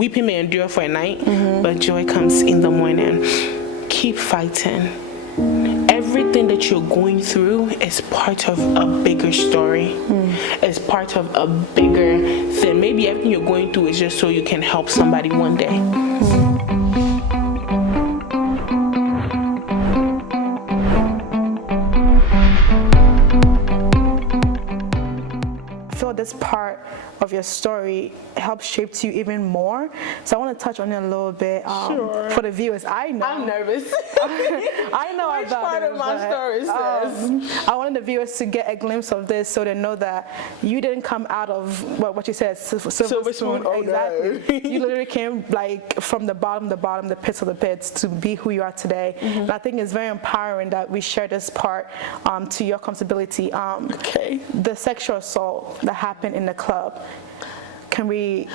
weeping may endure for a night, but joy comes in the morning. Keep fighting. Everything that you're going through is part of a bigger story. It's part of a bigger thing. Maybe everything you're going through is just so you can help somebody one day. This part of your story helped shape you even more, so I want to touch on it a little bit. Sure. For the viewers, I know I'm nervous. I know Which about part it, of my story says? I wanted the viewers to get a glimpse of this, so they know that you didn't come out of what you said, silver spoon. Oh, exactly. No. You literally came like from the bottom, the pits of the pits, to be who you are today. And I think it's very empowering that we share this part to your comfortability. Okay. The sexual assault that happened in the club. Can we?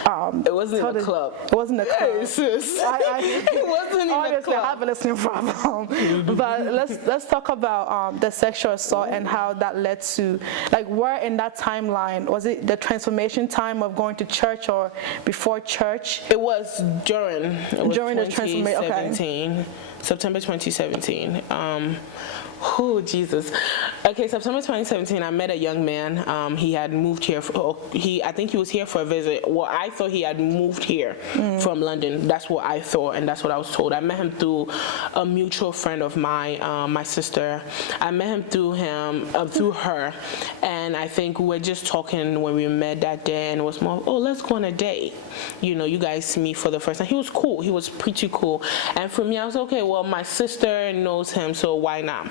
It wasn't in the club. It wasn't the club. Hey, sis. It wasn't in the club. Obviously, I have a listening problem. But let's talk about the sexual assault and how that led to, like, where in that timeline was it? The transformation time of going to church or before church? It was during the transformation. Okay. September 2017. Oh, Jesus. Okay, September 2017, I met a young man. He had moved here. I think he was here for a visit. Well, I thought he had moved here from London. That's what I thought, and that's what I was told. I met him through a mutual friend of mine, my sister. I met him through her, and I think we were just talking when we met that day, and it was more, oh, let's go on a date. You know, you guys meet for the first time. He was cool. He was pretty cool. And for me, I was okay, well, my sister knows him, so why not?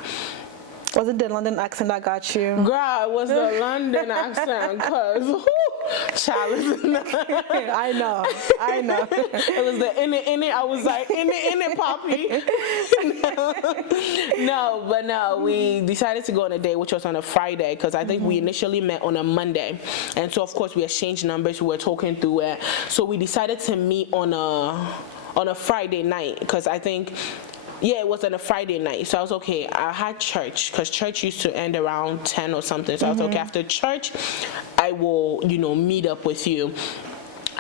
Was it the London accent that got you? Girl, it was the London accent, cause child. I know. It was the in it. I was like in it, poppy. No, we decided to go on a date, which was on a Friday, because I think we initially met on a Monday, and so of course we exchanged numbers. We were talking through it, so we decided to meet on a Friday night, because I think. Yeah, it was on a Friday night. So I was okay. I had church, because church used to end around 10 or something. So I was okay, after church, I will, meet up with you.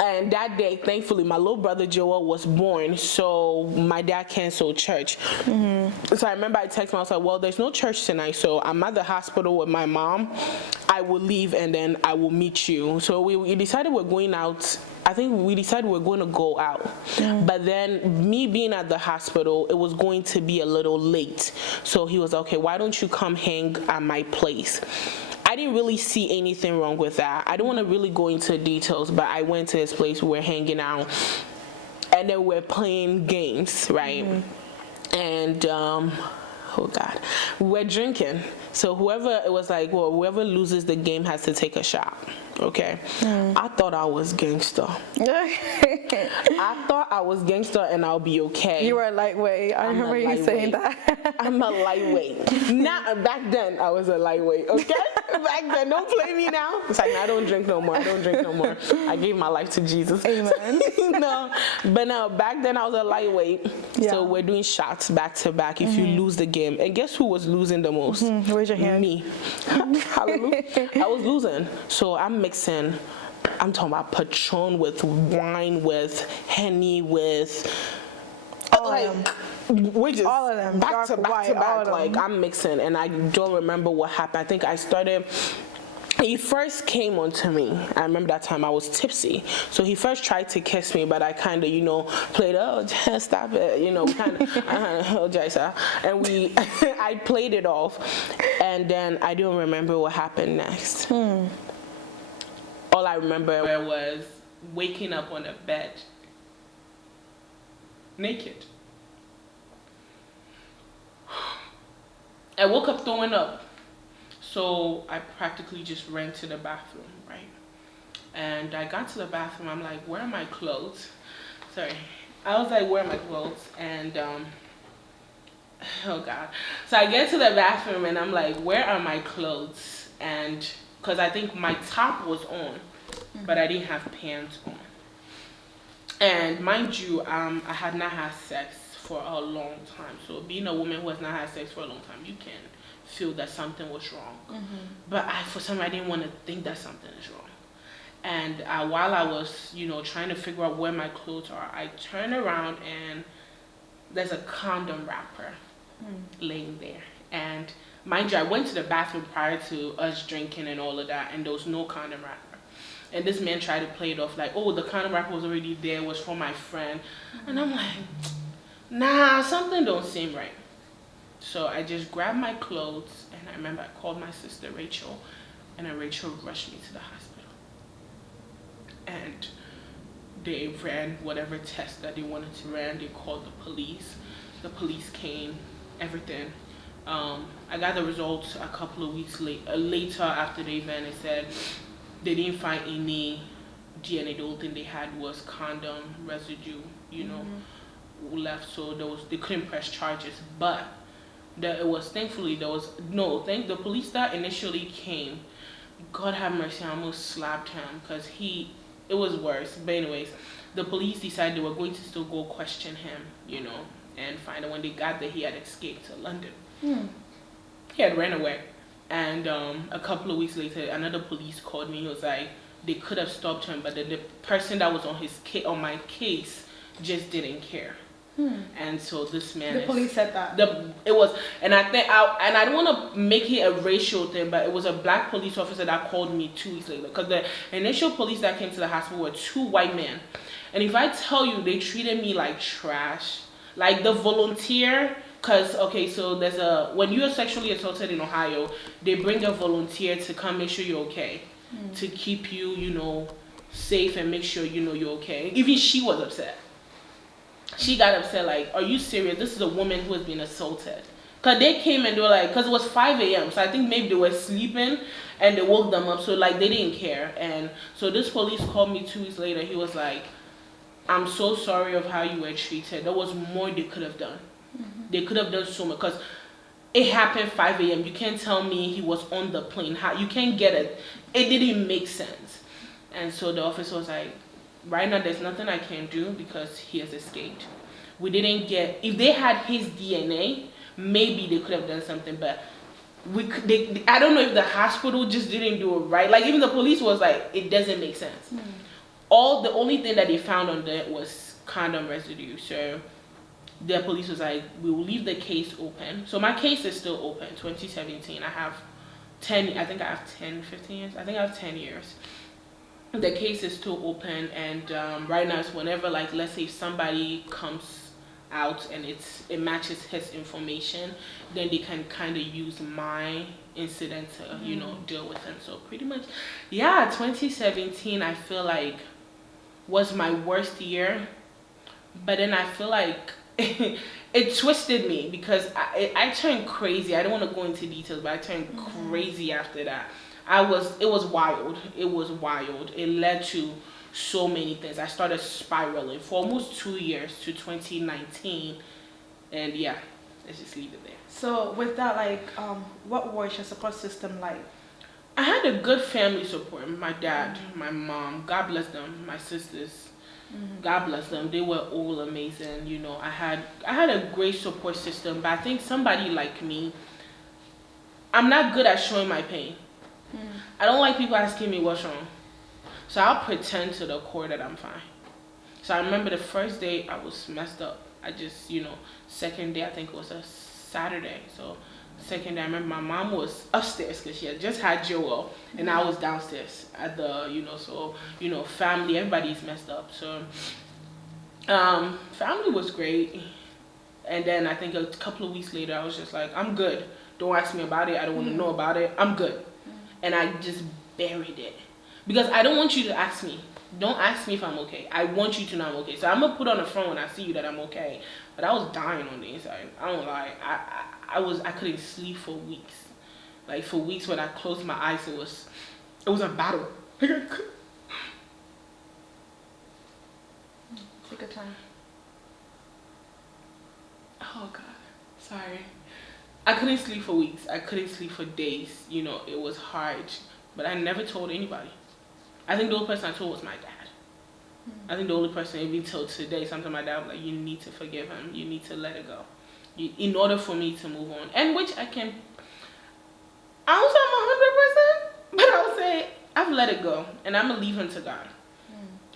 And that day, thankfully, my little brother Joel was born, so my dad canceled church. So I remember I texted him, I was like, well, there's no church tonight, so I'm at the hospital with my mom. I will leave, and then I will meet you. So we decided we're going out. I think we decided we're going to go out. But then me being at the hospital, it was going to be a little late. So he was okay, why don't you come hang at my place? I didn't really see anything wrong with that. I don't want to really go into details, but I went to his place, we were hanging out, and then we're playing games, right? And oh God, we're drinking. So whoever loses the game has to take a shot. Okay. I thought I was gangster. I thought I was gangster and I'll be okay. You were a lightweight. I remember you saying that. I'm a lightweight. Not back then. I was a lightweight. Okay. Back then, don't play me now. It's like, I don't drink no more. I gave my life to Jesus. Amen. No, back then I was a lightweight. Yeah. So we're doing shots back to back. If you lose the game, and guess who was losing the most? Raise your hand. Me. Hallelujah. I was losing. So I'm mixing. I'm talking about Patron with wine, with Henny, with just all of them back to back. Like, I'm mixing, and I don't remember what happened. I think I started. He first came onto me. I remember that time I was tipsy. So he first tried to kiss me, but I kind of, played, just stop it, kind of, and I played it off, and then I don't remember what happened next. All I remember was waking up on a bed, naked. I woke up throwing up. So I practically just ran to the bathroom, right? And I got to the bathroom, I'm like, where are my clothes? I was like, where are my clothes? And, oh God. So I get to the bathroom and I'm like, where are my clothes? And, because I think my top was on, but I didn't have pants on. And mind you, I had not had sex for a long time. So being a woman who has not had sex for a long time, you can feel that something was wrong. But for some reason, I didn't want to think that something is wrong. And while I was, trying to figure out where my clothes are, I turn around and there's a condom wrapper laying there. And mind you, I went to the bathroom prior to us drinking and all of that, and there was no condom wrapper. And this man tried to play it off like, oh, the condom wrapper was already there, was for my friend. And I'm like, nah, something don't seem right. So I just grabbed my clothes, and I remember I called my sister Rachel, and then Rachel rushed me to the hospital. And they ran whatever test that they wanted to run. They called the police. The police came, everything. I got the results a couple of weeks later after the event. They said they didn't find any DNA. The only thing they had was condom residue, left. So they couldn't press charges. But the police that initially came, God have mercy, I almost slapped him because it was worse. But anyways, the police decided they were going to still go question him, and find out when they got there he had escaped to London. He had ran away. And a couple of weeks later, another police called me. He was like, they could have stopped him, but the person that was on my case just didn't care. And so this man, the police said that I don't want to make it a racial thing, but it was a black police officer that called me 2 weeks later, because the initial police that came to the hospital were 2 white men. And if I tell you, they treated me like trash. Like the volunteer, because so when you are sexually assaulted in Ohio, they bring a volunteer to come make sure you're okay, to keep you safe and make sure you're okay. Even she was upset. She got upset, like, are you serious? This is a woman who has been assaulted. Because they came and they were like, because it was 5 a.m. So I think maybe they were sleeping and they woke them up. So, like, they didn't care. And so this police called me 2 weeks later. He was like, I'm so sorry of how you were treated. There was more they could have done. They could have done so much. Because it happened 5 a.m. You can't tell me he was on the plane. You can't get it. It didn't make sense. And so the officer was like, right now, there's nothing I can do because he has escaped. We didn't get, if they had his DNA, maybe they could have done something, but I don't know if the hospital just didn't do it right. Like, even the police was like, it doesn't make sense. The only thing that they found on there was condom residue. So the police was like, we will leave the case open. So my case is still open, 2017. I have 10 years. The case is still open, and right now it's whenever, like, let's say if somebody comes out and it matches his information, then they can kind of use my incident to deal with him. So pretty much, 2017 I feel like was my worst year, but then I feel like it twisted me because I turned crazy. I don't want to go into details, but I turned crazy after that. It was wild. It led to so many things. I started spiraling for almost 2 years to 2019. And let's just leave it there. So with that, like, what was your support system like? I had a good family support. My dad, my mom, God bless them, my sisters, God bless them. They were all amazing. I had a great support system, but I think somebody like me, I'm not good at showing my pain. I don't like people asking me what's wrong. So I'll pretend to the core that I'm fine. So I remember the first day I was messed up. I just, second day, I think it was a Saturday. So second day, I remember my mom was upstairs because she had just had Joel, and I was downstairs at the, family, everybody's messed up. So family was great. And then I think a couple of weeks later, I was just like, I'm good. Don't ask me about it. I don't want to know about it. I'm good. And I just buried it. Because I don't want you to ask me. Don't ask me if I'm okay. I want you to know I'm okay. So I'm going to put on the front when I see you that I'm okay. But I was dying on the inside. I don't lie. I couldn't sleep for weeks. Like, for weeks when I closed my eyes, it was a battle. Take your time. Oh, God. Sorry. I couldn't sleep for weeks. I couldn't sleep for days. It was hard. But I never told anybody. I think the only person I told was my dad. I think the only person, even till today, sometimes my dad was like, you need to forgive him. You need to let it go. In order for me to move on. And which I don't say I'm 100%, but I would say I've let it go, and I'm gonna leave him to God.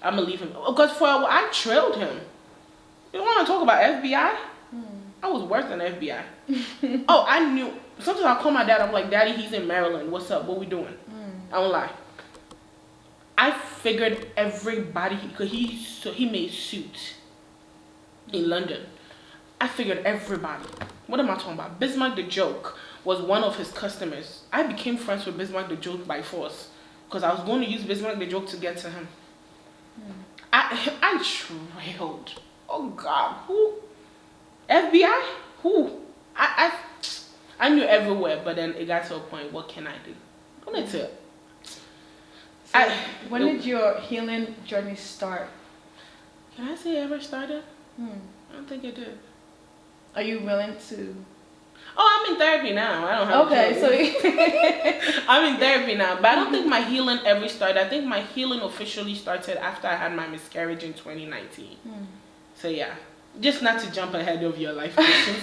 I'm gonna leave him because for a while, I trailed him. You want to talk about FBI? I was worse than FBI. Oh, I knew. Sometimes I call my dad. I'm like, Daddy, he's in Maryland. What's up? What we doing? I don't lie. I figured everybody because he made suits in London. I figured everybody. What am I talking about? Bismarck the Joke was one of his customers. I became friends with Bismarck the Joke by force because I was going to use Bismarck the Joke to get to him. I trailed. Oh God, who? FBI? Who? I knew everywhere, but then it got to a point. What can I do? I wanted to. So when did your healing journey start? Can I say it ever started? I don't think it did. Are you willing to? Oh, I'm in therapy now. I don't have. Okay, so I'm in therapy now, but I don't think my healing ever started. I think my healing officially started after I had my miscarriage in 2019. So yeah, just not to jump ahead of your life.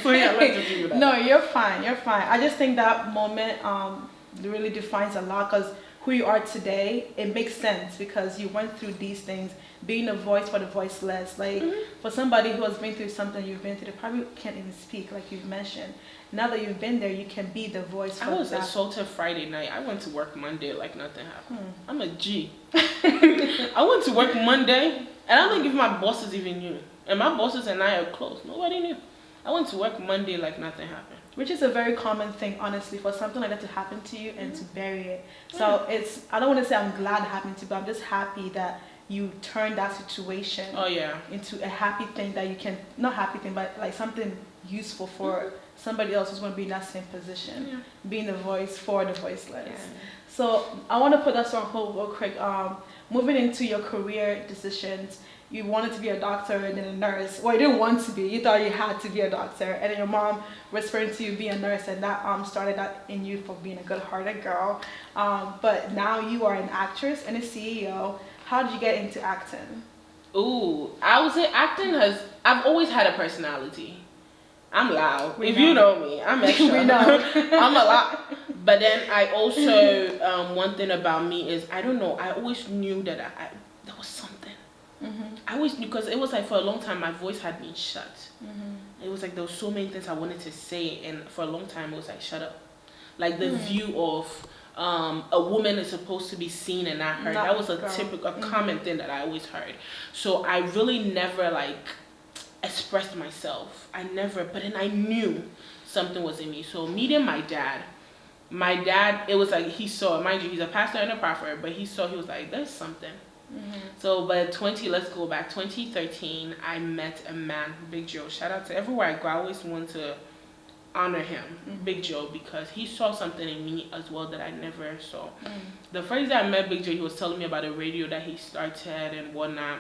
So yeah, let's just do that. No, you're fine. You're fine. I just think that moment really defines a lot because who you are today, it makes sense because you went through these things, being a voice for the voiceless. Like for somebody who has been through something you've been through, they probably can't even speak, like you've mentioned. Now that you've been there, you can be the voice for I was that. assaulted Friday night. I went to work Monday like nothing happened. I'm a G. I went to work Monday, and I don't think even my bosses even knew. And my bosses and I are close. Nobody knew. I went to work Monday like nothing happened. Which is a very common thing, honestly, for something like that to happen to you and to bury it. So I don't want to say I'm glad it happened to you, but I'm just happy that you turned that situation into a happy thing that you can, not happy thing, but like something useful for somebody else who's going to be in that same position, being the voice for the voiceless. Yeah. So I want to put that on hold real quick. Moving into your career decisions, you wanted to be a doctor and then a nurse. Well, you didn't want to be. You thought you had to be a doctor. And then your mom whispered to you be a nurse, and that started that in you for being a good-hearted girl. But now you are an actress and a CEO. How did you get into acting? Ooh, I would say acting I've always had a personality. I'm loud. If you know me, I'm extra. We know. I'm a lot. But then I also, one thing about me is, I don't know, I always knew that there was something. I always knew, because it was like for a long time my voice had been shut. It was like there was so many things I wanted to say, and for a long time it was like, shut up. Like the view of a woman is supposed to be seen and not heard. That was a typical, common thing that I always heard. So I really never like expressed myself. But then I knew something was in me. So meeting my dad, it was like he saw, mind you, he's a pastor and a prophet, but he was like, there's something. So, but let's go back, 2013, I met a man, Big Joe. Shout out to everywhere I go, I always want to honor him, Big Joe, because he saw something in me as well that I never saw. The first day I met Big Joe, he was telling me about a radio that he started and whatnot.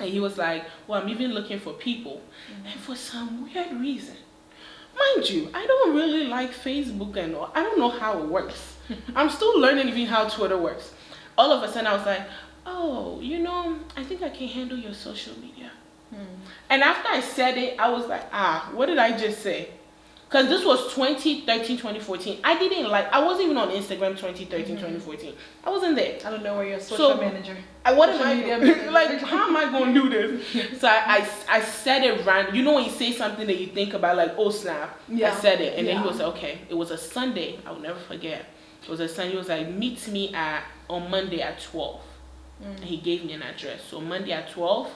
And he was like, well, I'm even looking for people. And for some weird reason, mind you, I don't really like Facebook and all. I don't know how it works. I'm still learning even how Twitter works. All of a sudden I was like, oh, I think I can handle your social media. And after I said it, I was like, what did I just say? Because this was 2013, 2014. I wasn't even on Instagram 2013, 2014. I wasn't there. I don't know where you're a social manager. What am I, like, how am I going to do this? So I said it random. When you say something that you think about, like, oh, snap. I said it. And then he was like, okay. It was a Sunday. I will never forget. It was a Sunday. He was like, meet me on Monday at 12. And he gave me an address. So Monday at 12,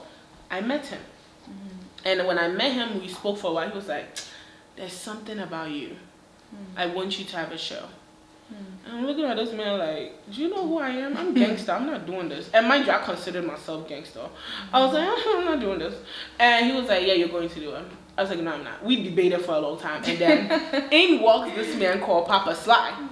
I met him. And when I met him, we spoke for a while. He was like, there's something about you. I want you to have a show. And I'm looking at this man like, do you know who I am? I'm gangster. I'm not doing this. And mind you, I considered myself gangster. I was like, I'm not doing this. And he was like, yeah, you're going to do it. I was like, no, I'm not. We debated for a long time. And then in walks this man called Papa Sly.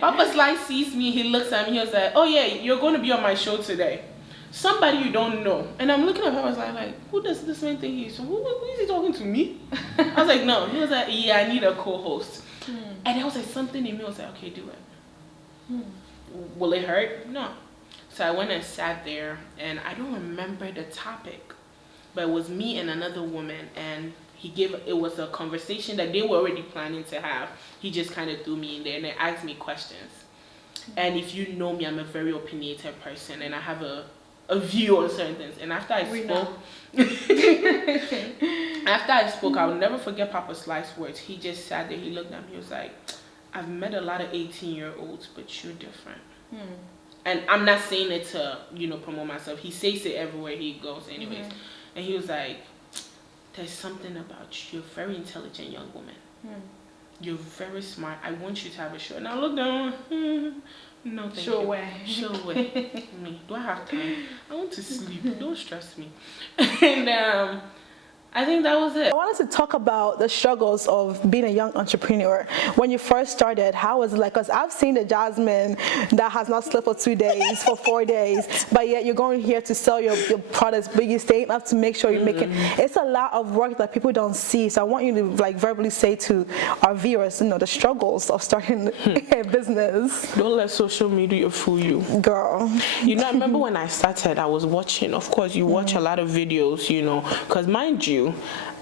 Papa Sly sees me. He looks at me. He was like, oh, yeah, you're going to be on my show today. Somebody you don't know. And I'm looking at Papa Sly like, who does this man think he is? Who is he talking to me? I was like, no. He was like, yeah, I need a co-host. And I was like, something in me was like, okay, do it. Will it hurt? No. So I went and sat there, and I don't remember the topic, but it was me and another woman, and it was a conversation that they were already planning to have. He just kind of threw me in there and they asked me questions. And if you know me, I'm a very opinionated person, and I have a view on certain things. And after I spoke, I'll never forget Papa Sly's words. He just sat there, he looked at me, he was like, I've met a lot of 18-year-olds, but you're different. And I'm not saying it to, promote myself. He says it everywhere he goes anyways. And he was like, there's something about you. You're a very intelligent young woman. You're very smart. I want you to have a show. And I looked down, no, thank you. Show away. Me, do I have time? I want to sleep. Don't stress me. And I think that was it. I wanted to talk about the struggles of being a young entrepreneur. When you first started, how was it like? Because I've seen the Jasmine that has not slept for 2 days, for 4 days, but yet you're going here to sell your products, but you're staying up to make sure you're making. It's a lot of work that people don't see. So I want you to like verbally say to our viewers, the struggles of starting a business. Don't let social media fool you. Girl. I remember when I started, I was watching, of course, you watch a lot of videos, because mind you,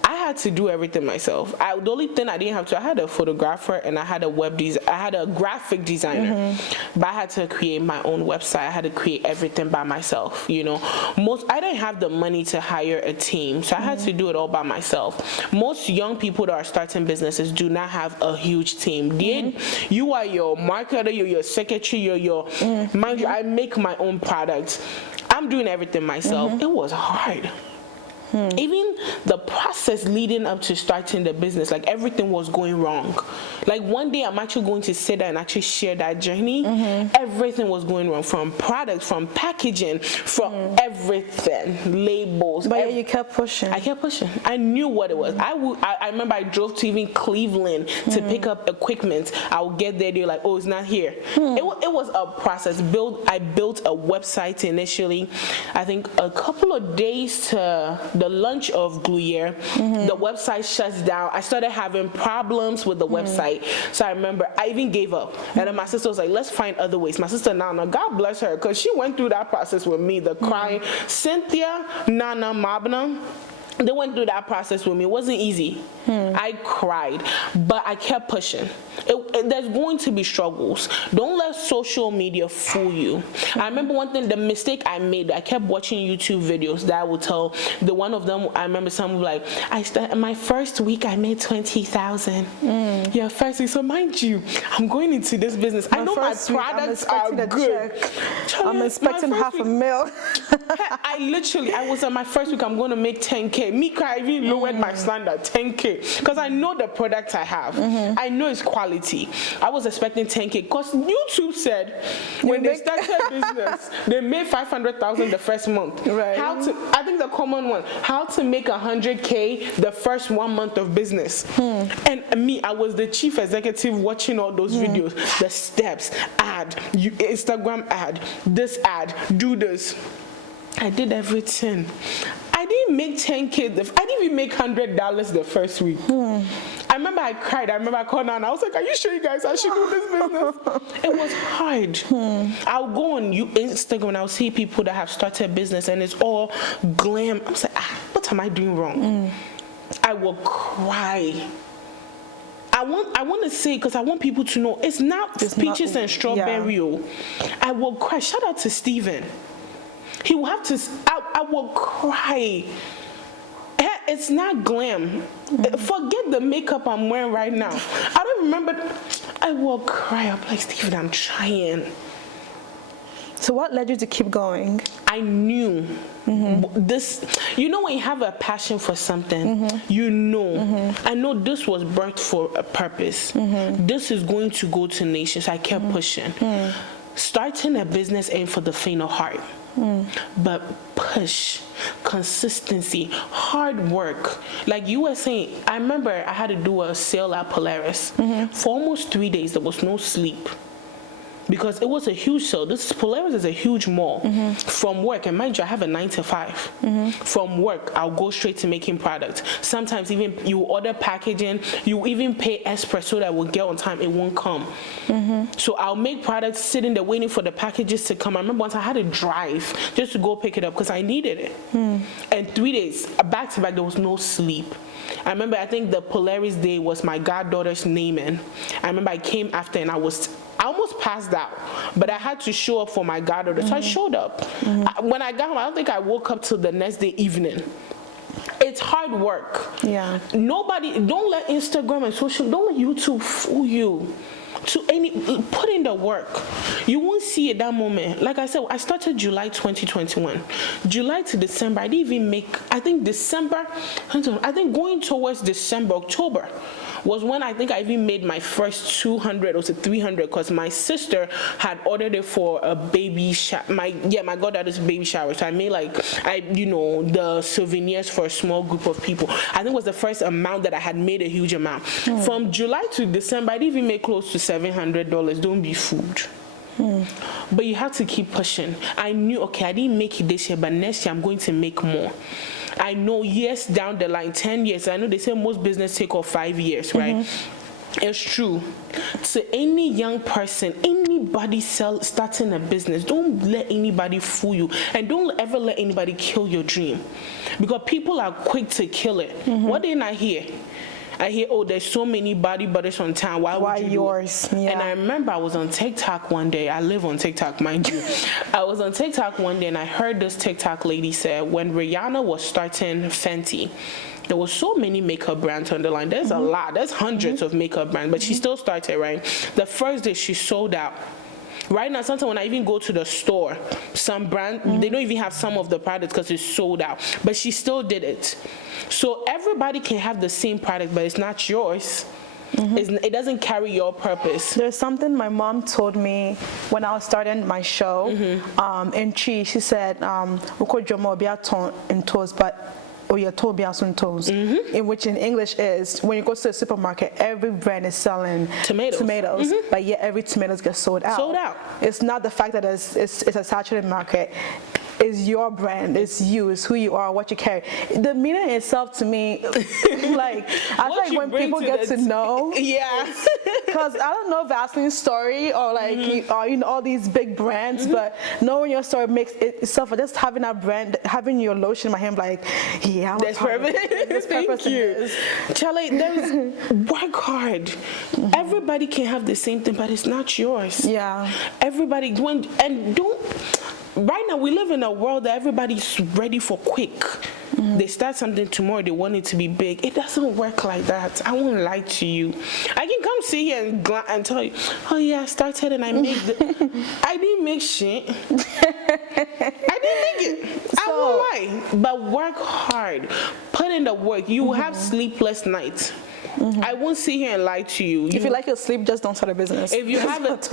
I had to do everything myself. The only thing I didn't have to, I had a photographer and I had a graphic designer, but I had to create my own website. I had to create everything by myself. I didn't have the money to hire a team, so I had to do it all by myself. Most young people that are starting businesses do not have a huge team. You are your marketer, you're your secretary, you're your mind you, I make my own products. I'm doing everything myself. It was hard. Even the process leading up to starting the business, like everything was going wrong. Like one day I'm actually going to sit there and actually share that journey. Everything was going wrong, from products, from packaging, from everything, labels. But you kept pushing. I kept pushing. I knew what it was. I remember I drove to even Cleveland to pick up equipment. I would get there, they're like, oh, it's not here. It was a process. I built a website initially. I think a couple of days to the launch of Glue Year, the website shuts down. I started having problems with the website. So I remember I even gave up. And then my sister was like, let's find other ways. My sister Nana, God bless her, because she went through that process with me, the crying. Cynthia, Nana, Mabna, they went through that process with me. It wasn't easy. I cried, but I kept pushing. There's going to be struggles. Don't let social media fool you. I remember one thing, the mistake I made, I kept watching YouTube videos that I would tell. One of them, I remember someone like, my first week I made 20,000. Yeah, first week. So mind you, I'm going into this business. I know my products are good. I'm expecting $500,000. I was on my first week, I'm going to make 10K. I even lowered my standard, 10K, because I know the products I have. I know it's quality. I was expecting 10K because YouTube said when they started business, they made 500,000 the first month. Right. I think the common one, how to make 100K the first 1 month of business. And me, I was the chief executive watching all those videos, the steps, Instagram ad, this ad, do this. I did everything. I didn't make 10K. I didn't even make $100 the first week. I remember I cried. I remember I called Nana. I was like, are you sure you guys I should do this business? It was hard. I'll go on Instagram and I'll see people that have started business and it's all glam. I'm like, what am I doing wrong? I will cry. I want to say, because I want people to know, it's not peaches and strawberry. Yeah. I will cry. Shout out to Steven. He will have to, I will cry. It's not glam. Forget the makeup I'm wearing right now. I don't remember. I will cry. I'm like, Steven, I'm trying. So what led you to keep going? I knew this. When you have a passion for something, I know this was birthed for a purpose. This is going to go to nations. I kept pushing. Starting a business ain't for the faint of heart. But push, consistency, hard work. Like you were saying, I remember I had to do a sale at Polaris. For almost 3 days, there was no sleep. Because it was a huge sale. Polaris is a huge mall. From work, and mind you, I have a 9 to 5. From work, I'll go straight to making products. Sometimes even you order packaging, you even pay express so that it will get on time, it won't come. So I'll make products sitting there waiting for the packages to come. I remember once I had to drive just to go pick it up because I needed it. And 3 days, back to back, there was no sleep. I remember, I think the Polaris day was my goddaughter's naming. I remember I came after and I was I almost passed out, but I had to show up for my goddaughter, so I showed up. When I got home, I don't think I woke up till the next day evening. It's hard work. Yeah. Don't let Instagram and don't let YouTube fool you. Put in the work. You won't see it that moment. Like I said, I started July 2021. July to December, I didn't even make, I think going towards December, October was when I think I even made my first 200 or 300, because my sister had ordered it for a baby shower. My goddaughter's baby shower. So I made the souvenirs for a small group of people. I think it was the first amount that I had made, a huge amount. From July to December, I didn't even make close to $700. Don't be fooled. But you have to keep pushing. I knew, okay, I didn't make it this year, but next year I'm going to make more. I know years down the line, 10 years, I know they say most business take off 5 years, right? It's true. To any young person, anybody starting a business, don't let anybody fool you, and don't ever let anybody kill your dream, because people are quick to kill it. What did I hear? I hear, oh, there's so many body butters on town. Why would you yours? Yeah. And I remember I was on TikTok one day. I live on TikTok, mind you. I was on TikTok one day, and I heard this TikTok lady say, when Rihanna was starting Fenty, there was so many makeup brands on the line. There's a lot. There's hundreds of makeup brands, but she still started, right? The first day she sold out. Right now, sometimes when I even go to the store, some brand, they don't even have some of the products because it's sold out. But she still did it. So everybody can have the same product, but it's not yours. It doesn't carry your purpose. There's something my mom told me when I was starting my show in Chi. She said, in which in English is, when you go to the supermarket, every brand is selling tomatoes, but yet every tomato gets sold out. It's not the fact that it's a saturated market. Is your brand, it's you, it's who you are, what you carry. The meaning itself to me, like, I feel like when people get to know, because I don't know Vaseline's story or like all these big brands, but knowing your story makes it itself. Just having that brand, having your lotion in my hand, like, that's perfect. Thank you, Charlie. There's work hard. Everybody can have the same thing, but it's not yours. Everybody don't. Right now, we live in a world that everybody's ready for quick. They start something tomorrow, they want it to be big. It doesn't work like that. I won't lie to you. I can come sit here and tell you, oh yeah, I started and I made I didn't make shit. I didn't make it. I won't lie. But work hard. Put in the work. You will have sleepless nights. I won't sit here and lie to you. If you like your sleep, just don't start a business. If you have it,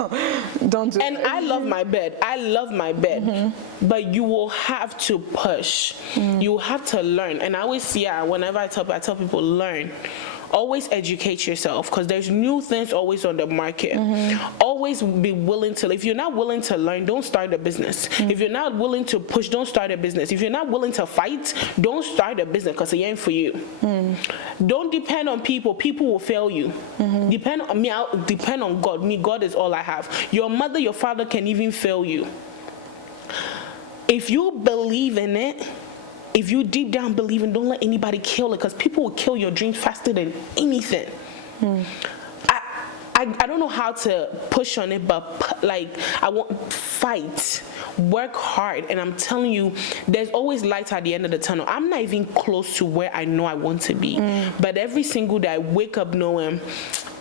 don't do it. And I love my bed. I love my bed. But you will have to push. You will have to learn. And I always, whenever I tell people, learn. Always educate yourself, because there's new things always on the market. Always be willing to. If you're not willing to learn, don't start a business. If you're not willing to push, don't start a business. If you're not willing to fight, don't start a business, because it ain't for you. Don't depend on people. People will fail you. Depend on me. I'll depend on God. Me, God is all I have. Your mother, your father can even fail you. If you believe in it, if you deep down believe in, don't let anybody kill it, because people will kill your dreams faster than anything. I don't know how to push on it, but like, I want fight, work hard, and I'm telling you, there's always light at the end of the tunnel. I'm not even close to where I know I want to be, but every single day I wake up knowing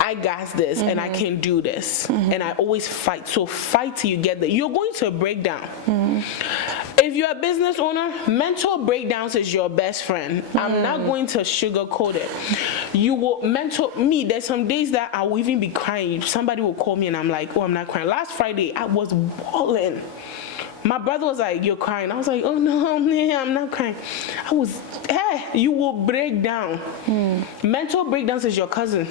I got this and I can do this, and I always fight. So fight till you get there. You're going to break down. If you're a business owner, mental breakdowns is your best friend. I'm not going to sugarcoat it. You will me. There's some days that I will even be crying. Somebody will call me and I'm like, oh, I'm not crying. Last Friday, I was bawling. My brother was like, you're crying. I was like, oh no, man, I'm not crying. You will break down. Mental breakdowns is your cousin.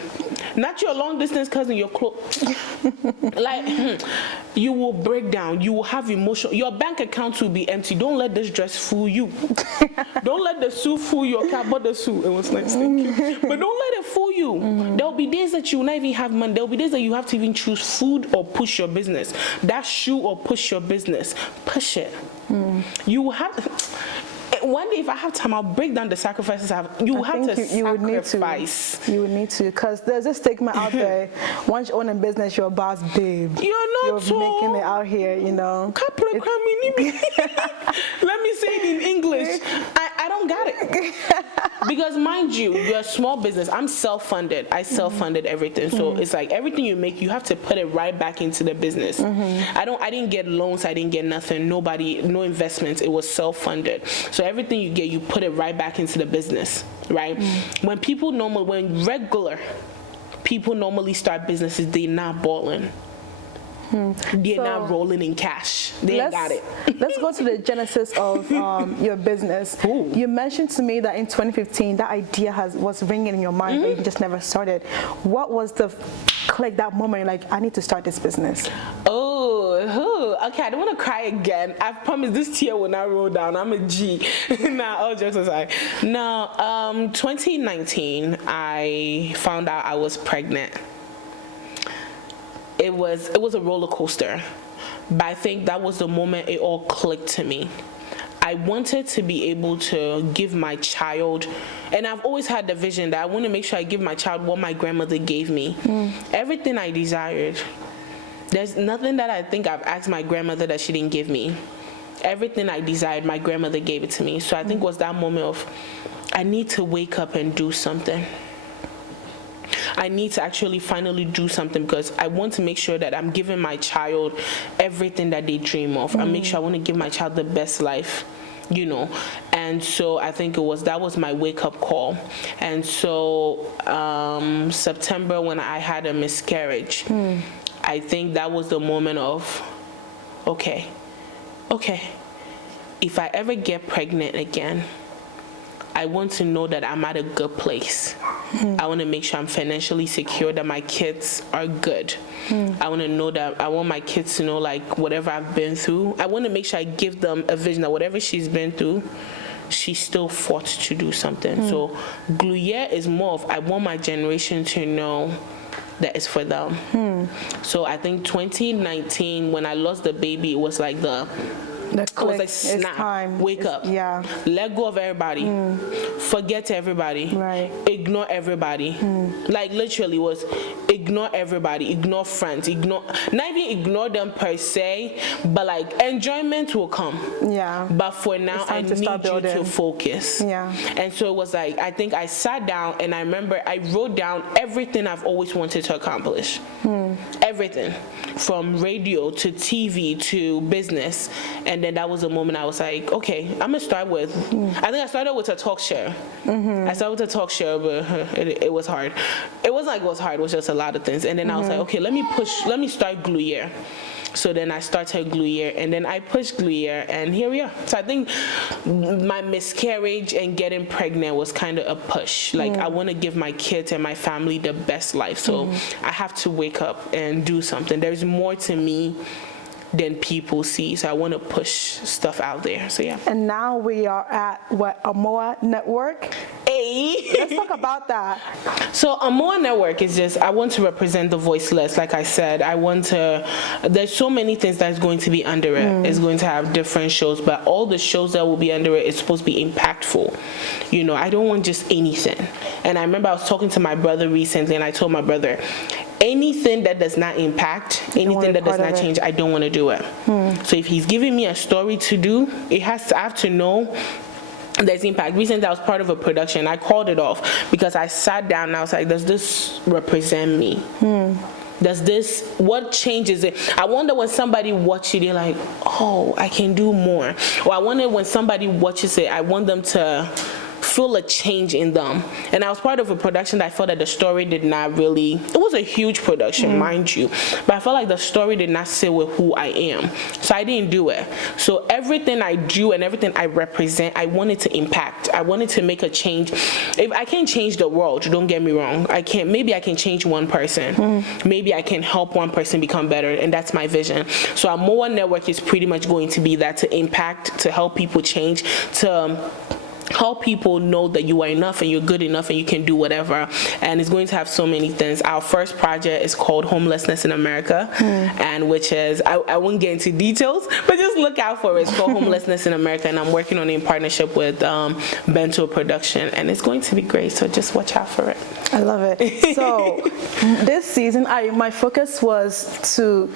Not your long distance cousin, your close. Like, you will break down. You will have emotion. Your bank account will be empty. Don't let this dress fool you. Don't let the suit fool you. Okay, I bought the suit. It was nice, thank you. But don't let it fool you. There will be days that you will not even have money. There will be days that you have to even choose food or push your business. That shoe or push your business. Push it. You have. one day if I have time, I'll break down the sacrifices you have to sacrifice. You would need to, because there's a statement out there, once you own a business, you're a boss, babe. You're making it out here, you know. Let me say it in English. I don't got it. Because mind you, you're a small business. I'm self-funded. I self-funded everything. So it's like everything you make, you have to put it right back into the business. I didn't get loans. I didn't get nothing. No investments. It was self-funded. So everything you get, you put it right back into the business, right? When regular people normally start businesses, they're not balling. They're not rolling in cash. They ain't got it. Let's go to the genesis of your business. Ooh. You mentioned to me that in 2015, that idea was ringing in your mind, but you just never started. What was the click, that moment, like, I need to start this business? Okay, I don't want to cry again. I promise this tear will not roll down. I'm a G. Nah, all jokes aside. No, 2019, I found out I was pregnant. It was a roller coaster, but I think that was the moment it all clicked to me. I wanted to be able to give my child, and I've always had the vision that I want to make sure I give my child what my grandmother gave me. Everything I desired. There's nothing that I think I've asked my grandmother that she didn't give me. Everything I desired, my grandmother gave it to me. So I think it was that moment of, I need to wake up and do something. I need to actually finally do something, because I want to make sure that I'm giving my child everything that they dream of. I make sure I want to give my child the best life, you know. And so I think that was my wake-up call. And so September, when I had a miscarriage, I think that was the moment of, okay, if I ever get pregnant again, I want to know that I'm at a good place. I want to make sure I'm financially secure, that my kids are good. I want to know that, I want my kids to know, like, whatever I've been through, I want to make sure I give them a vision that whatever she's been through, she still fought to do something. So Gruyere is more of, I want my generation to know that it's for them. So I think 2019, when I lost the baby, it was like it was like, snap, wake up, let go of everybody, forget everybody, ignore everybody. Like, literally was ignore everybody, ignore friends, not even ignore them per se, but like, enjoyment will come. But for now, I need you to focus. And so it was like, I think I sat down and I remember I wrote down everything I've always wanted to accomplish. Everything, from radio to TV to business. And then that was the moment I was like, okay, I'm gonna start with, I think I started with a talk show. I started with a talk show, but it was hard. It wasn't like it was hard, it was just a lot of things. And then I was like, okay, let me start Gruyere. So then I started Gruyere, and then I pushed Gruyere, and here we are. So I think my miscarriage and getting pregnant was kind of a push. Like, I want to give my kids and my family the best life. So I have to wake up and do something. There's more to me than people see. So I want to push stuff out there. So yeah. And now we are at Amoa Network. Hey. Let's talk about that. So Amoa Network is just, I want to represent the voiceless. Like I said, there's so many things that's going to be under it. It's going to have different shows, but all the shows that will be under it is supposed to be impactful. You know, I don't want just anything. And I remember I was talking to my brother recently, and I told my brother, anything that does not impact, anything that does not change, I don't want to do it. So if he's giving me a story to do, I have to know there's impact. Recently, I was part of a production. I called it off because I sat down and I was like, does this represent me? What changes it? I wonder when somebody watches it, they're like, oh, I can do more. Or I wonder when somebody watches it, I want them to feel a change in them. And I was part of a production that I felt that the story did not really, it was a huge production, mind you, but I felt like the story did not sit with who I am. So I didn't do it. So everything I do and everything I represent, I wanted to impact. I wanted to make a change. If I can't change the world, don't get me wrong, I can't. Maybe I can change one person. Maybe I can help one person become better, and that's my vision. So Amoa Network is pretty much going to be that, to impact, to help people change, to help people know that you are enough and you're good enough and you can do whatever. And it's going to have so many things. Our first project is called Homelessness in America, and which is, I won't get into details, but just look out for it. It's called Homelessness in America, and I'm working on it in partnership with Bento Production, and it's going to be great, so just watch out for it. I love it. So this season, my focus was to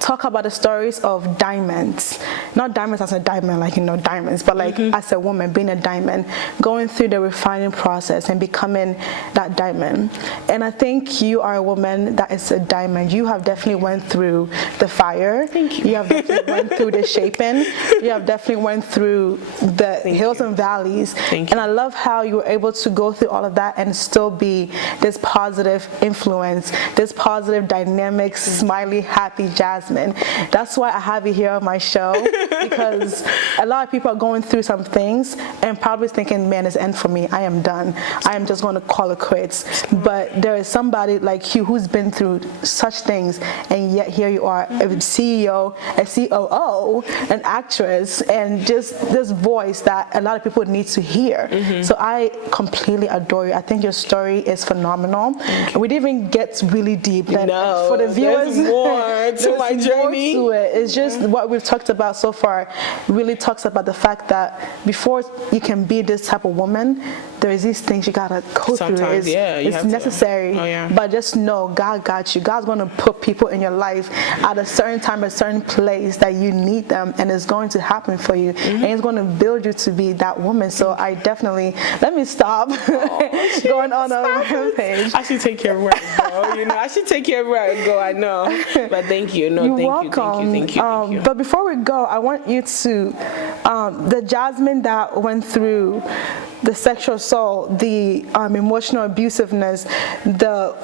talk about the stories of diamonds, not diamonds as a diamond, like, you know, diamonds, but like as a woman being a diamond, going through the refining process and becoming that diamond. And I think you are a woman that is a diamond. You have definitely went through the fire. Thank you. You have definitely went through the shaping. You have definitely went through the hills and valleys. Thank and you. I love how you were able to go through all of that and still be this positive influence, this positive, dynamic, smiley, happy Jasmine. That's why I have you here on my show, because a lot of people are going through some things and probably thinking, man, it's the end for me. I am done. I am just going to call it quits. But there is somebody like you who's been through such things, and yet here you are, a CEO, a COO, an actress, and just this voice that a lot of people need to hear. So I completely adore you. I think your story is phenomenal. And we didn't even get really deep. No, for the viewers, there's more to my journey. More to it. It's just what we've talked about so far really talks about the fact that before you can be this type of woman, there is these things you gotta go Sometimes, through. it's necessary. Oh, yeah. But just know God got you. God's gonna put people in your life at a certain time, a certain place that you need them, and it's going to happen for you. And it's going to build you to be that woman. So I definitely, let me stop going on a rampage. I should take care of where I go. You know, I should take care of where I go. I know, but thank you. No, You're thank welcome. you. Thank you. But before we go, I want you to, the Jasmine that went through the sexual assault, the emotional abusiveness, the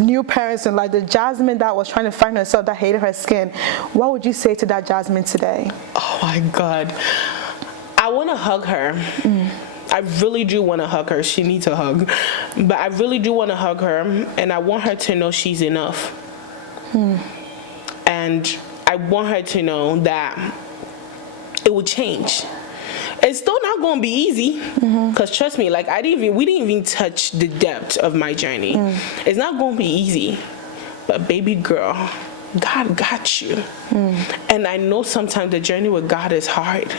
new parents, and like the Jasmine that was trying to find herself, that hated her skin, what would you say to that Jasmine today? Oh my God, I want to hug her. I really do want to hug her. She needs a hug, but I really do want to hug her, and I want her to know she's enough. And I want her to know that it will change. It's still not going to be easy, because trust me, like we didn't even touch the depth of my journey. It's not going to be easy, but baby girl, God got you. And I know sometimes the journey with God is hard,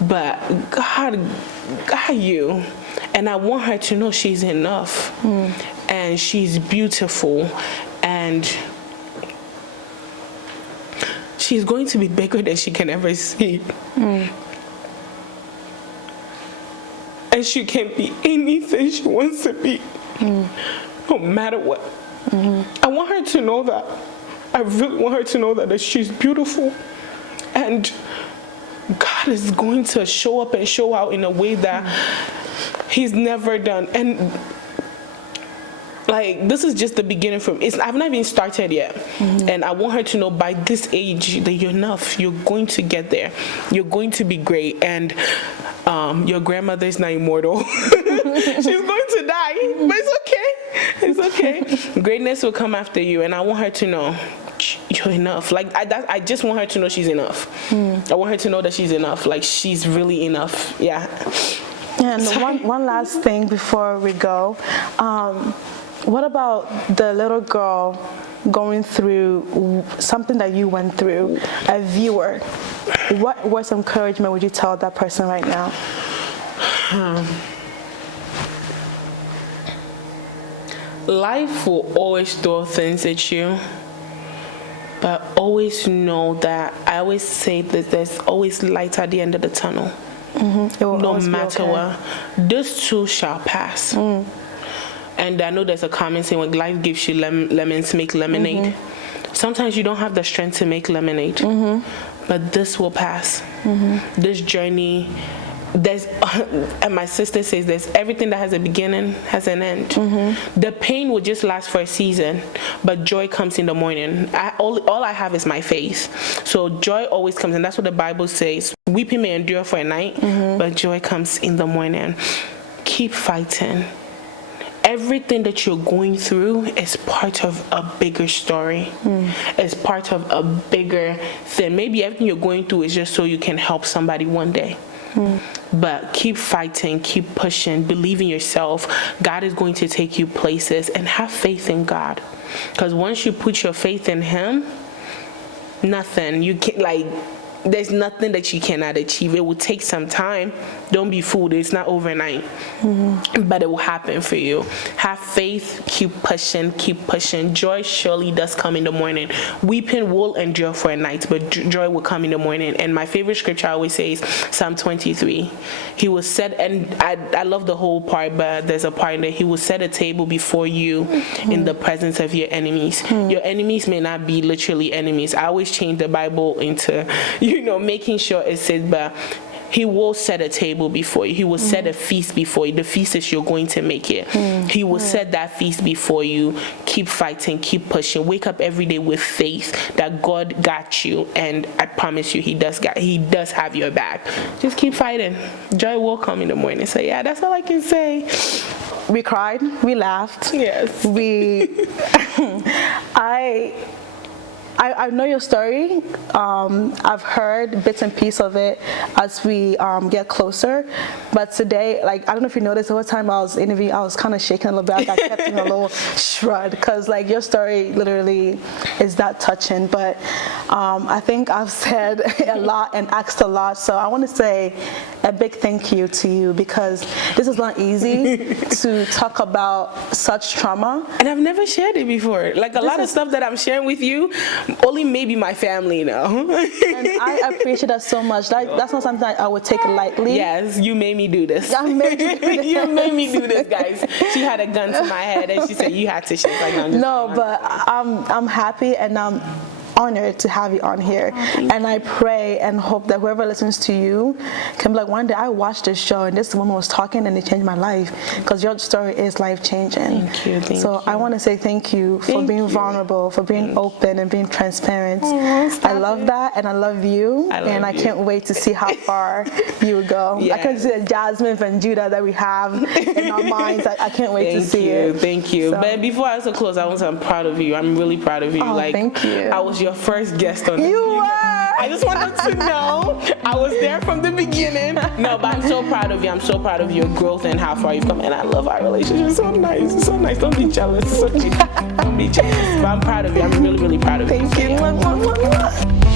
but God got you. And I want her to know she's enough, and she's beautiful, and she's going to be bigger than she can ever see. And she can be anything she wants to be, no matter what. I want her to know that. I really want her to know that she's beautiful. And God is going to show up and show out in a way that He's never done. And like, this is just the beginning I've not even started yet. And I want her to know by this age that you're enough. You're going to get there. You're going to be great. And your grandmother is not immortal. She's going to die, but it's okay. It's okay. Greatness will come after you, and I want her to know you're enough. Like, I just want her to know she's enough. I want her to know that she's enough. Like, she's really enough. Yeah. And one last thing before we go. What about the little girl going through something that you went through, a viewer? What words of encouragement would you tell that person right now? Life will always throw things at you, but always know that, I always say that there's always light at the end of the tunnel. No matter what. This too shall pass. And I know there's a common saying, when life gives you lemons, make lemonade. Sometimes you don't have the strength to make lemonade, but this will pass. This journey, and my sister says there's everything that has a beginning has an end. The pain will just last for a season, but joy comes in the morning. All I have is my faith. So joy always comes, and that's what the Bible says. Weeping may endure for a night, but joy comes in the morning. Keep fighting. Everything that you're going through is part of a bigger story. It's part of a bigger thing. Maybe everything you're going through is just so you can help somebody one day. but keep fighting, keep pushing, believe in yourself. God is going to take you places, and have faith in God. Because once you put your faith in Him, nothing, you can't, like, there's nothing that you cannot achieve. It will take some time. Don't be fooled. It's not overnight. But it will happen for you. Have faith. Keep pushing. Keep pushing. Joy surely does come in the morning. Weeping will endure for a night, but joy will come in the morning. And my favorite scripture I always say is Psalm 23. He will set, and I love the whole part, but there's a part in there. He will set a table before you in the presence of your enemies. Your enemies may not be literally enemies. I always change the Bible into, making sure it says, but He will set a table before you. He will set a feast before you. The feast is you're going to make it. He will set that feast before you. Keep fighting, keep pushing. Wake up every day with faith that God got you, and I promise you, He does have your back. Just keep fighting. Joy will come in the morning. So yeah, that's all I can say. We cried, we laughed. Yes. I know your story. I've heard bits and pieces of it as we get closer. But today, like, I don't know if you noticed, the whole time I was interviewing, I was kind of shaking a little bit. I got kept in a little shred because, like, your story literally is that touching. But I think I've said a lot and asked a lot. So I want to say a big thank you to you, because this is not easy to talk about such trauma. And I've never shared it before. Like, a lot of stuff that I'm sharing with you, only maybe my family know. And I appreciate that so much. That's not something I would take lightly. Yes, you made me do this. I made you do this. You made me do this, guys. She had a gun to my head and she said you had to shake. Like, no, but I'm happy and I'm honored to have you on here. And I pray and hope that whoever listens to you can be like, one day I watched this show and this woman was talking and it changed my life, because your story is life-changing. Thank you. So I want to say thank you for being vulnerable, for being open and being transparent. I love that, and I love you, and I can't wait to see how far you will go. I can't see the Jasmine VanJudah that we have in our minds. I can't wait to see it. Thank you. So, but before I also close, I'm proud of you. I'm really proud of you. Thank you. I was your first guest on You were! I just wanted to know. I was there from the beginning. No, but I'm so proud of you. I'm so proud of your growth and how far you've come. And I love our relationship. It's so nice. It's so nice. Don't be jealous. It's okay. Don't be jealous. But I'm proud of you. I'm really, really proud of you. Thank you.